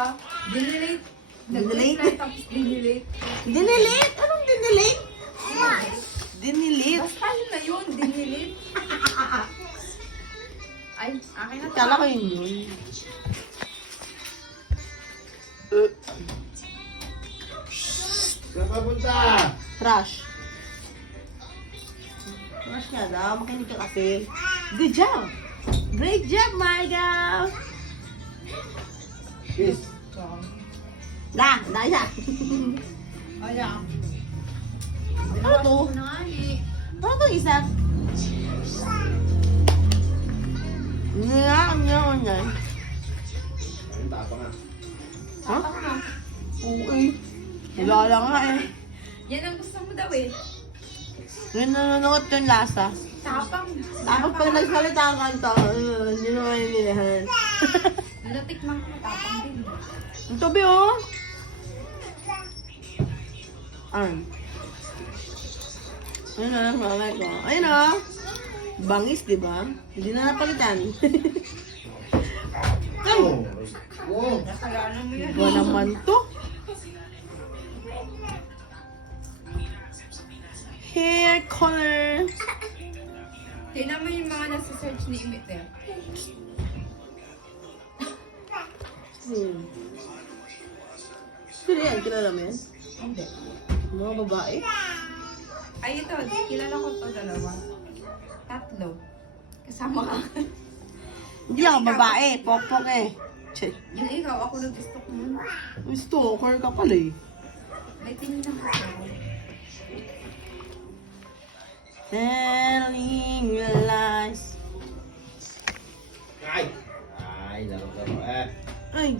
pala. Dinelate. Dinelate? Tapos dinelate. Dinelate? Anong dinelate? Dinelate? Basta yun na yun, dinelate. Ay, akin na to. Kala ko yun. Saan papunta? Trash. Trash nga daw. Makinig ka kasi. Good job! Great job, Marga! Kiss. Dahil siya. Ayan. Ano to? Ano nga eh. Ano to isa? Ngayon. Ayun, tapa nga. Ha? Tapos na. Okay. Wala nga eh. Yan ang gusto mo daw eh. Yung nanonood yung lasa. Tapang. Tapos pag nagsalita ka to, hindi naman yung nilihan. Natikman ko, tapang din. Ang tabi oh! Ayun. Ayun na, malay ko. Ayun oh! Bangis, di ba? Hindi na napalitan. Ay! Oh. Kasalanan mo yan. Iba naman to. Hair color. Tingnan mo yung mga nasa search ni Imit eh. Sino yan? Kilala mo yan? Hindi. Mga babae? Ay, ito. Kilala ko to dalawa. Tatlo. Kasama ka. Hindi ako babae. Pokpok eh. Che. Yung ikaw, ako nag-gusto ko nun. Stalker ka pala eh. May tinignan ko ako. Telling lies. Ay! Ay, laro-laro eh. Ay.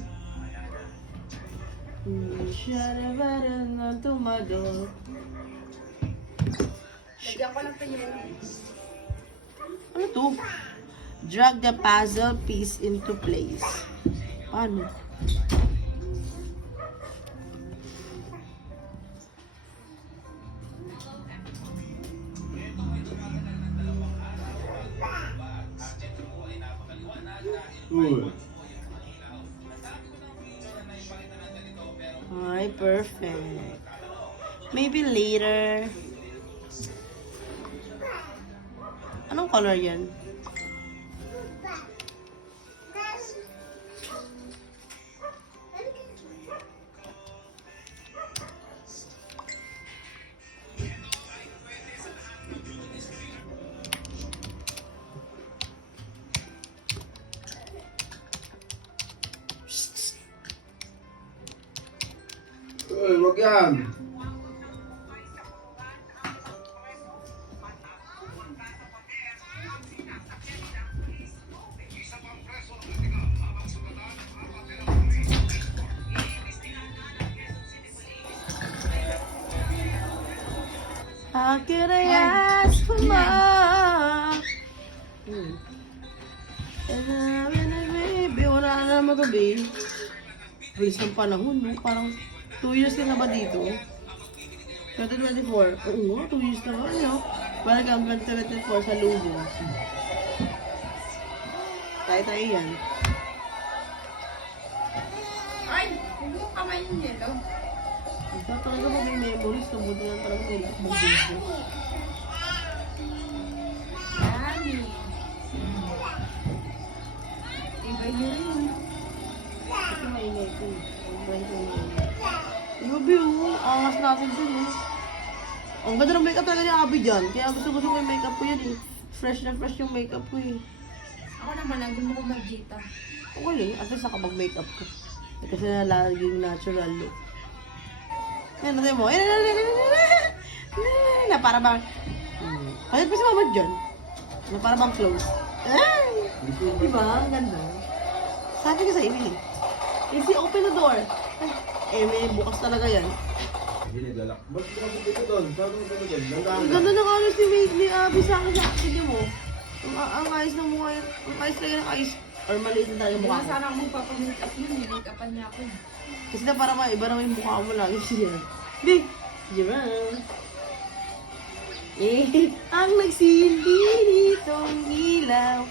Shara-bara na tumador. Lagyan ko lang pa yun. Ano to? Drag the puzzle piece into place. Paano? Uy. Ay, perfect. Maybe later. Anong color yan? Uy, wag yan. How could I ask for more? Baby, wala na naman ito, babe. Bilis ng panahon, no? Parang 2 years ka na ba dito? 2024. Oo nga, 2 years na ba? Ano? Parang ang 2024 sa lugo. Tayo yan. Ay! Huwag mo kamay yung yellow. Ito talaga ba may memories na buti lang talaga may mag-video. Dami. Iba yun. Ito maingay ko. Grabe oh, angas natin dun oh. Ang ganda ng makeup talaga ni Abby dyan. Kaya gusto ko yung makeup ko yan eh. Fresh na fresh yung makeup ko eh. Ako naman, ang gusto ko mag-gita. Okay eh, at least nakapag-makeup ko. Kasi nalaging natural look. Yan, natin mo. Na para bang... Kaya pa si mama dyan. Na para bang close. Ay! Diba? Ang ganda. Sabi ko sa Amy. Easy, open the door. Eh, may bukas talaga yan. Hindi naglalak. Ba't ka dito doon? Saan mo dito doon? Ang Nandaan ganda ng alas ni Abby sa akin sa akin mo. Ang ayos ng mukha yan. Ang ayos talaga ng ayos. Or maliit na talaga yung Hindi mukha na ko. sana ako magpapamake-up yun. Make-upan niya ako. Kasi na para iba naman yung mukha mo lagi siya. Di! Diba? Eh, ang nagsindi ditong ilaw.